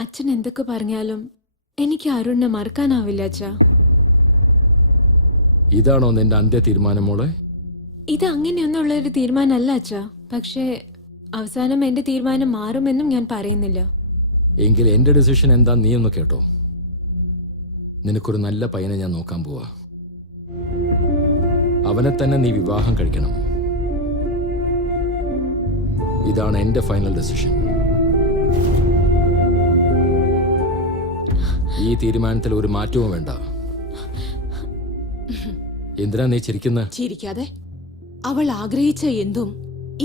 അച്ഛൻ എന്തൊക്കെ പറഞ്ഞാലും എനിക്ക് അരുണിനെ മറക്കാനാവില്ല അച്ഛാ. ഇതാണോ നിന്റെ അന്ത്യ തീരുമാനം മോളെ? ഇത് അങ്ങനെയൊന്നുള്ള ഒരു തീരുമാനമല്ല അച്ഛാ. പക്ഷേ അവസാനം എന്റെ തീരുമാനം മാറുമെന്നും ഞാൻ പറയുന്നില്ല. എങ്കിൽ എന്റെ ഡിസിഷൻ എന്താ നീ ഒന്ന് കേട്ടോ. നിനക്കൊരു നല്ല പയ്യനെ ഞാൻ നോക്കാൻ പോവാ. അവനെ തന്നെ നീ വിവാഹം കഴിക്കണം. ഇതാണ് എന്റെ ഫൈനൽ ഡിസിഷൻ. ഈ തീരുമാനത്തിൽ ഒരു മാറ്റവും വേണ്ട. എന്തിനാ നീ ചിരിക്കാതെ. അവൾ ആഗ്രഹിച്ച എന്തും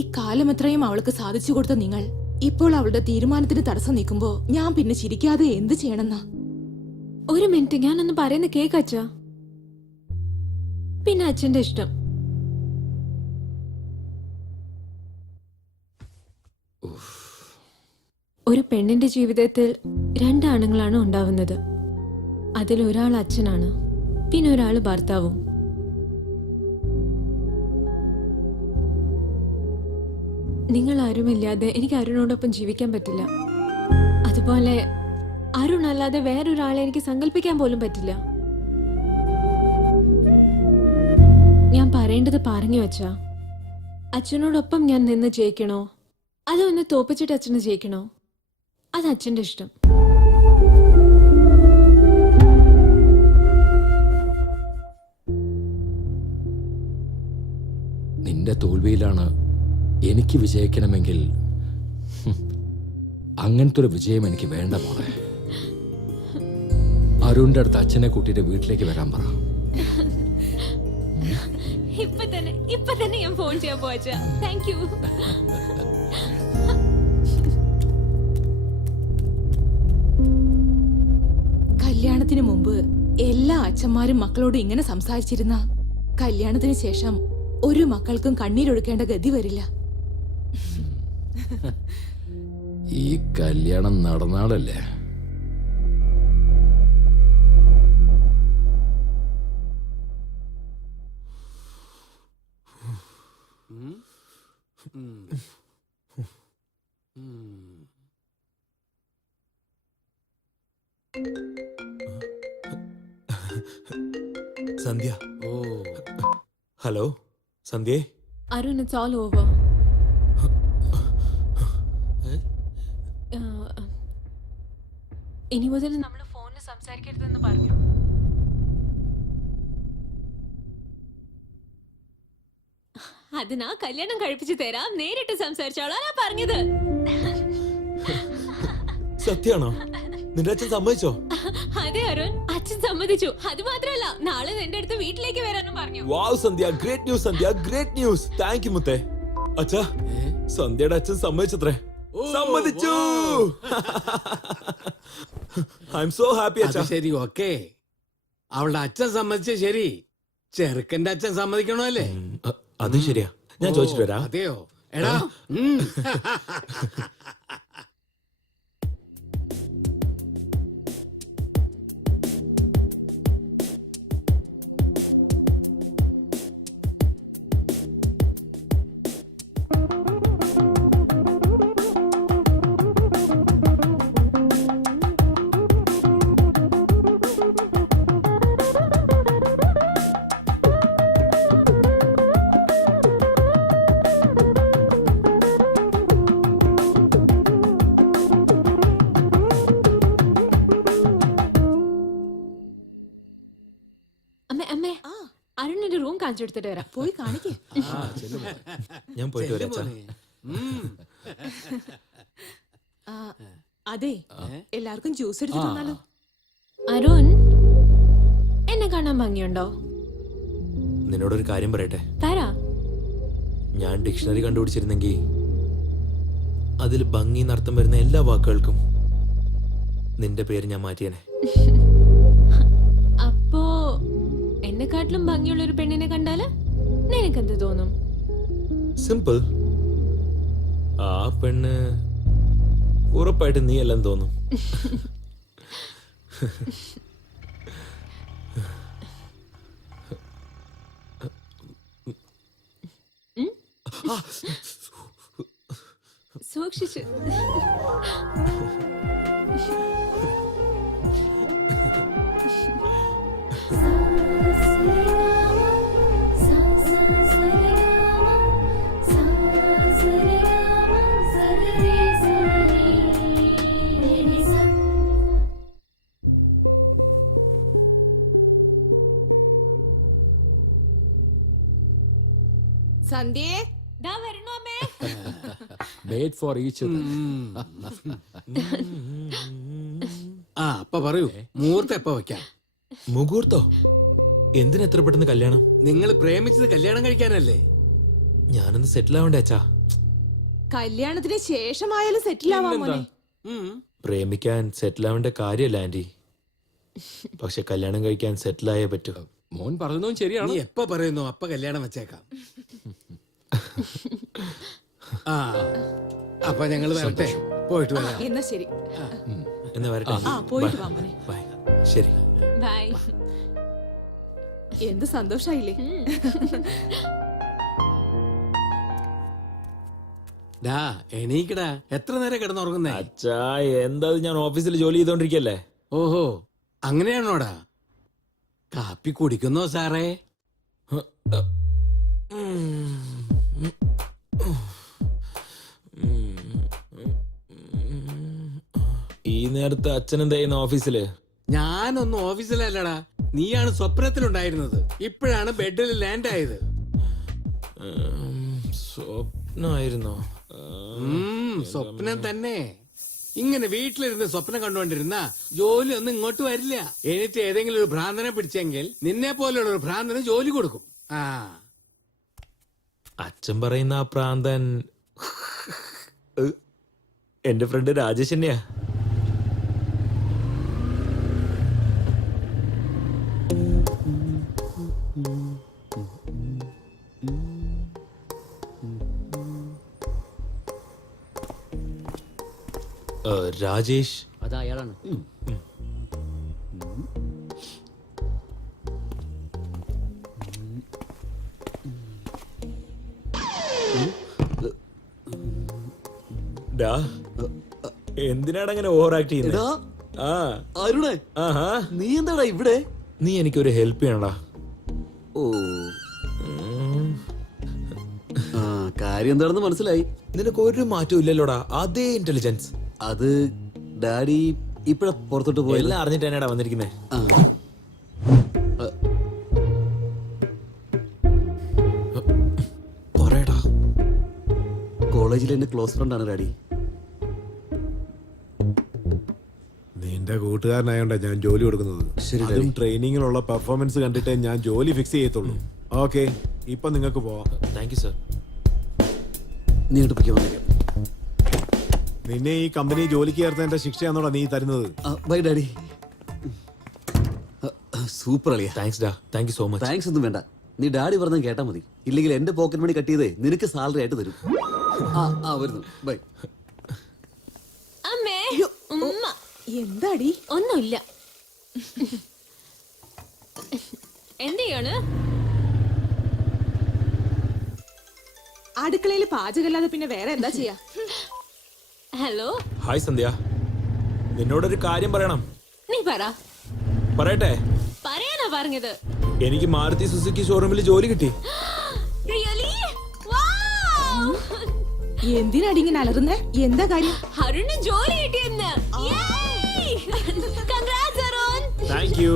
ഇക്കാലമത്രയും അവൾക്ക് സാധിച്ചു കൊടുത്ത നിങ്ങൾ ഇപ്പോൾ അവളുടെ തീരുമാനത്തിന് തടസ്സം നിൽക്കുമ്പോ ഞാൻ പിന്നെ ചിരിക്കാതെ എന്ത് ചെയ്യണമെന്നാ? ഒരു മിനിറ്റ്, ഞാനൊന്ന് പറയുന്ന കേക്ക് അച്ഛാ. പിന്നെ അച്ഛന്റെ ഇഷ്ടം. ഒരു പെണ്ണിന്റെ ജീവിതത്തിൽ രണ്ടാണുങ്ങളാണ് ഉണ്ടാവുന്നത്. അതിലൊരാൾ അച്ഛനാണ്, പിന്നെ ഒരാൾ ഭർത്താവും. നിങ്ങൾ ആരുമില്ലാതെ എനിക്ക് അരുണോടൊപ്പം ജീവിക്കാൻ പറ്റില്ല. അതുപോലെ അരുൺ അല്ലാതെ വേറൊരാളെ എനിക്ക് സങ്കല്പിക്കാൻ പോലും പറ്റില്ല. ഞാൻ പറയേണ്ടത് പറഞ്ഞു വച്ചാ, അച്ഛനോടൊപ്പം ഞാൻ നിന്ന് ജയിക്കണോ അതോ ഒന്ന് തോപ്പിച്ചിട്ട് അച്ഛന് ജയിക്കണോ? അത് അച്ഛന്റെ ഇഷ്ടം. നിന്റെ തോൽവിയിലാണ് എനിക്ക് വിജയിക്കണമെങ്കിൽ അങ്ങനത്തെ ഒരു വിജയം എനിക്ക് വേണ്ട മോളെ. അരുണിന്റെ അടുത്ത് അച്ഛനെ കൂട്ടിയിട്ട് വീട്ടിലേക്ക് വരാൻ പറ. ഇപ്പൊ തന്നെ ഞാൻ ഫോൺ ചെയ്യാൻ പോവാ. Thank you. കല്യാണത്തിന് മുമ്പ് എല്ലാ അച്ഛന്മാരും മക്കളോട് ഇങ്ങനെ സംസാരിച്ചിരുന്ന കല്യാണത്തിന് ശേഷം ഒരു മക്കൾക്കും കണ്ണീരൊഴുക്കേണ്ട ഗതി വരില്ല. ഈ കല്യാണം നടന്നാളല്ലേ? സന്ധ്യ. ഹലോ സന്ധ്യേ. Arun, it's all over. ഇനി മുതൽ നമ്മൾ ഫോണിൽ സംസാരിക്കരുതെന്ന് പറഞ്ഞു. അതിനാ കല്യാണം കഴിപ്പിച്ചു തരാം, നേരിട്ട് സംസാരിച്ചോളാ പറഞ്ഞത്. സത്യാണോ? നിന്റെ അച്ഛൻ സമ്മതിച്ചോ? അതെ അരുൺ, അച്ഛൻ സമ്മതിച്ചു. അത് മാത്രല്ല, നാളെ എന്റെ അടുത്ത് വീട്ടിലേക്ക് വരാനും പറഞ്ഞു. Wow Sandhya, great news Sandhya, great news. Thank you മുത്തേ. അച്ഛാ, സന്ധ്യയുടെ അച്ഛൻ സമ്മതിച്ചത്രേ. സമ്മതിച്ചു. ഐ എം സോ ഹാപ്പി അച്ഛാ. ശരി, ഓക്കേ. അവളുടെ അച്ഛൻ സമ്മതിച്ച ശരി, ചെറുക്കന്റെ അച്ഛൻ സമ്മതിക്കണോ? അത് ശരിയാ. ഞാൻ ചോദിച്ചിട്ട് വരാം. അതെയോ? എടാ, അരുണിന്റെ റൂം കാണിച്ചു കൊടുത്തിട്ട് വരാം. പോയി കാണിക്കേ. ഞാൻ പോയിട്ട് വരാം അച്ഛാ. അതെ, എല്ലാവർക്കും ജ്യൂസ് എടുത്തു തന്നാലോ? അരുൺ, എന്നെ കാണാൻ ഭംഗിയുണ്ടോ? നിന്നോടൊരു കാര്യം പറയട്ടെ. തരാ. ഞാൻ ഡിക്ഷണറി കണ്ടുപിടിച്ചിരുന്നെങ്കിൽ അതിൽ ഭംഗി എന്നർത്ഥം വരുന്ന എല്ലാ വാക്കുകൾക്കും നിന്റെ പേര് ഞാൻ മാറ്റിയേനെ. അപ്പോ എന്നെക്കാട്ടിലും ഭംഗിയുള്ള ഒരു പെണ്ണിനെ കണ്ടാല് നിനക്കെന്ത് തോന്നും? സിമ്പിൾ. ആ പെണ്ണ് ഉറപ്പായിട്ട് നീ എല്ലാം തോന്നും. സൂക്ഷിച്ചു. സന്ധ്യേ, ദാ വരണു അമ്മേ. വെയിറ്റ് ഫോർ ഈച്ച് ആ അപ്പ പറയൂ, മുഹൂർത്തം എപ്പ വെക്കാം? മുഹൂർത്തോ? എന്തിനാ എത്ര പെട്ടെന്ന് കല്യാണം? നിങ്ങൾ പ്രേമിച്ചത് കല്യാണം കഴിക്കാനല്ലേ? ഞാനൊന്ന് സെറ്റിൽ ആവണ്ടേ അച്ഛാ? കല്യാണത്തിന് ശേഷമായാലും സെറ്റിൽ ആവാൻ മോനെ. ഉം. പ്രേമിക്കാൻ സെറ്റിൽ ആവേണ്ട കാര്യമല്ല ആന്റി, പക്ഷെ കല്യാണം കഴിക്കാൻ സെറ്റിൽ ആയേ പറ്റൂ. മോൻ പറഞ്ഞതും ശരിയാണ്. നീ എപ്പ പറയുന്നു അപ്പ കല്യാണം വെച്ചേക്കാം. ആ അപ്പൊ ഞങ്ങൾ വരട്ടെ, പോയിട്ട് വരാം. എന്നാ ശരി. എന്ന് വരട്ടെ. ആ പോയിട്ട് വാ മോനെ. ബൈ. ശരി. ബൈ. എന്ത് സന്തോഷായില്ലേ? ഡാ എണീക്കടാ, എത്ര നേരം കിടന്നുറങ്ങുന്നേ? അച്ഛാ എന്താ ഇത്, ഞാൻ ഓഫീസിൽ ജോലി ചെയ്തോണ്ടിരിക്കല്ലേ. ഓഹോ അങ്ങനെയാണോടാ? കാപ്പി കുടിക്കുന്നോ സാറേ? ഈ നേരത്തെ അച്ഛൻ എന്താ ചെയ്യുന്ന ഓഫീസില്? ഞാനൊന്നും ഓഫീസിലല്ലടാ, നീയാണ് സ്വപ്നത്തിലുണ്ടായിരുന്നത്. ഇപ്പോഴാണ് ബെഡിൽ ലാൻഡ് ആയത്. സ്വപ്നമായിരുന്നോ? സ്വപ്നം തന്നെ. ഇങ്ങനെ വീട്ടിലിരുന്ന് സ്വപ്നം കണ്ടുകൊണ്ടിരുന്ന ജോലി ഒന്നും ഇങ്ങോട്ട് വരില്ല. എനിക്ക് ഏതെങ്കിലും ഒരു ഭ്രാന്തനെ പിടിച്ചെങ്കിൽ നിന്നെ പോലെയുള്ള ഒരു ഭ്രാന്തന് ജോലി കൊടുക്കും. ആ അച്ഛൻ പറയുന്ന ആ പ്രാന്തൻ എന്റെ ഫ്രണ്ട് രാജേഷ് തന്നെയാ. രാജേഷ് അതാ അയാളാണ്. എന്തിനാണ് അങ്ങനെ ഓവർ ആക്ട് ചെയ്യുന്നത്? ആ അരുണേ, ആഹാ, നീ എന്താടാ ഇവിടെ? നീ എനിക്കൊരു ഹെൽപ്പ് ചെയ്യണടാ. ഓ ആ, കാര്യം എന്താണെന്ന് മനസ്സിലായി. നിനക്ക് ഒരു മാറ്റവും ഇല്ലല്ലോടാ, അതേ ഇന്റലിജൻസ്. അത് ഡാഡി ഇപ്പഴ പുറത്തോട്ട് പോയല്ല. എല്ലാം അറിഞ്ഞിട്ട് തന്നെയാടാ വന്നിരിക്കുന്നേ. പറയടാ. കോളേജിൽ എന്റെ ക്ലോസ് ഫ്രണ്ട് ആണ് ഡാഡി. നിന്റെ കൂട്ടുകാരനായോണ്ടാ ഞാൻ ജോലി കൊടുക്കുന്നത്. ശരി, അതും ഡാഡി. ട്രെയിനിങ്ങിലുള്ള പെർഫോമൻസ് കണ്ടിട്ടേ ഞാൻ ജോലി ഫിക്സ് ചെയ്യത്തുള്ളൂ. ഓക്കെ, ഇപ്പൊ നിങ്ങൾക്ക് പോവാം. Thank you sir. നീ എടുപ്പിക്കാൻ വന്നേക്കാം. നിന്നെ ഈ കമ്പനി ജോലിക്ക് ചേർത്തതിന്റെ ശിക്ഷയാണോടാ നീ തരുന്നത്? By daddy. സൂപ്പർ അളിയാ. താങ്ക്സ് ഡാ, thank you so much. Thanks ഒന്നും വേണ്ട. നീ ഡാഡി പറഞ്ഞ കേട്ടാ മതി. ഇല്ലെങ്കിൽ എന്റെ പോക്കറ്റ് മണി കട്ട് ചെയ്തേ നിനക്ക് സാലറി ആയിട്ട് തരും. ആ വരുന്നു. ബൈ. അമ്മേ, ഉമ്മ. എന്താടി? ഒന്നുമില്ല. എന്ത് ചെയ്യാണ്? അടുക്കളയിൽ പാചകമല്ലാതെ പിന്നെ വേറെ എന്താ ചെയ്യാ? ഹലോ, ഹായ് സന്ധ്യ, നിന്നോടൊരു കാര്യം പറയണം. നീ പറ. പറയട്ടെ? പറയാനാ പറഞ്ഞത്. എനിക്ക് മാരുതി സുസുക്കി ഷോറൂമിൽ ജോലി കിട്ടി. Really? Wow! എന്തിനാടി ഇങ്ങനെ അലറുന്നേ? എന്താ കാര്യം? അരുണ് ജോലി കിട്ടിയെന്ന്. Congrats, അരുൺ. Thank you.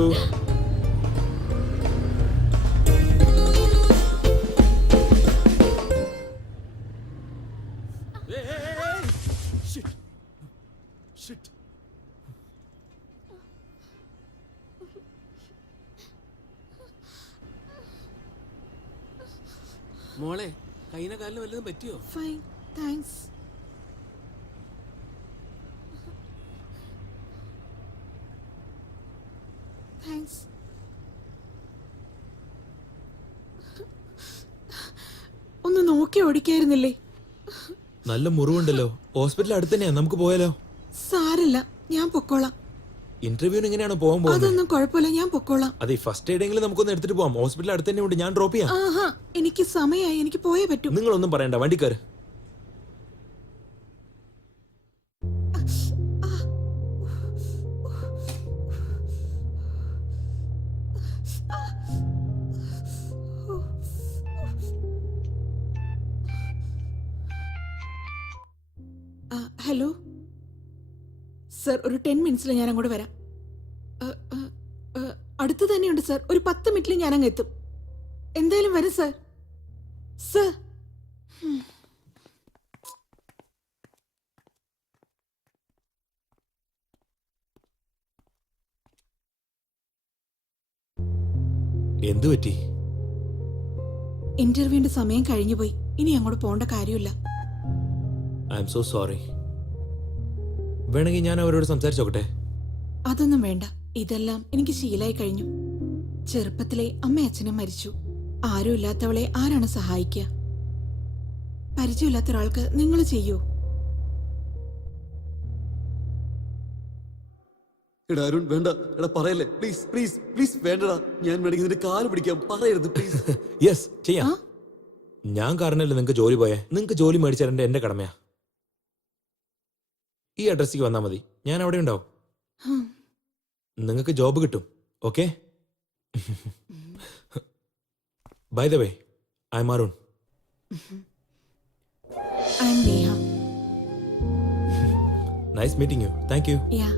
മോളെ, കൈന കാലിന് വല്ലതും പറ്റിയോ? Fine, thanks. താങ്ക്സ്. ഒന്ന് നോക്കി ഓടിക്കായിരുന്നില്ലേ? നല്ല മുറിവുണ്ടല്ലോ, ഹോസ്പിറ്റൽ അടുത്ത് തന്നെയാ, നമുക്ക് പോയാലോ? സാരല്ല, ഞാൻ പൊക്കോളാം. ഇന്റർവ്യൂവിന് എങ്ങനെയാണ് പോകാൻ പോകുന്നത്? അതൊന്നും കുഴപ്പമില്ല, ഞാൻ പൊക്കോളാം. അതെ, ഫസ്റ്റ് എയ്ഡെങ്കിലും നമുക്കൊന്ന് എടുത്തിട്ട് പോവാം. ഹോസ്പിറ്റൽ അടുത്ത് തന്നെ ഉണ്ട്, ഞാൻ ഡ്രോപ്പ് ചെയ്യാം. ആഹാ, എനിക്ക് സമയമായി, എനിക്ക് പോയേ പറ്റൂ. നിങ്ങളൊന്നും പറയണ്ട, വണ്ടിക്കാര്. ഹലോ സർ, ഒരു 10 മിനിറ്റ്സിൽ ഞാൻ അങ്ങോട്ട് വരാം. അടുത്ത് തന്നെയുണ്ട് സർ. ഒരു 10 മിനിറ്റിൽ ഞാൻ അങ്ങ് എത്തും. എന്തായാലും വരും സർ. സർ, എന്തു പറ്റി? ഇന്റർവ്യൂവിന്റെ സമയം കഴിഞ്ഞു പോയി. ഇനി അങ്ങോട്ട് പോകേണ്ട കാര്യമില്ല. I M so sorry. വേണമെങ്കിൽ ഞാൻ അവരോട് സംസാരിച്ചോക്കട്ടെ? അതൊന്നും വേണ്ട. ഇതെല്ലാം എനിക്ക് ശീലായി കഴിഞ്ഞു. ചെറുപ്പത്തിലെ അമ്മ അച്ഛനും മരിച്ചു. ആരും ഇല്ലാത്തവളെ ആരാണ് സഹായിക്കുക? പരിചയമില്ലാത്ത ഒരാൾക്ക് നിങ്ങൾ ചെയ്യൂ? എടാ അരുൺ വേണ്ട, എടാ പറയല്ലേ പ്ലീസ് പ്ലീസ് പ്ലീസ് വേണ്ടടാ. ഞാൻ വേണമെങ്കിൽ നിന്റെ കാല് പിടിക്കാം, പറയരുത് പ്ലീസ്. യെസ്, ചെയ്യാം. ഞാൻ കാരണല്ലേ നിങ്ങൾക്ക് ജോലി പോയേ. നിങ്ങൾക്ക് ജോലി മേടിച്ചു തരേണ്ട എന്റെ കടമയാ. ഈ അഡ്രസ്സിക്ക് വന്നാൽ മതി, ഞാൻ അവിടെ ഉണ്ടാവും. നിങ്ങൾക്ക് ജോബ് കിട്ടും. Okay? By the way, I'm Arun. I'm Neha. Nice meeting you. Thank you. Yeah.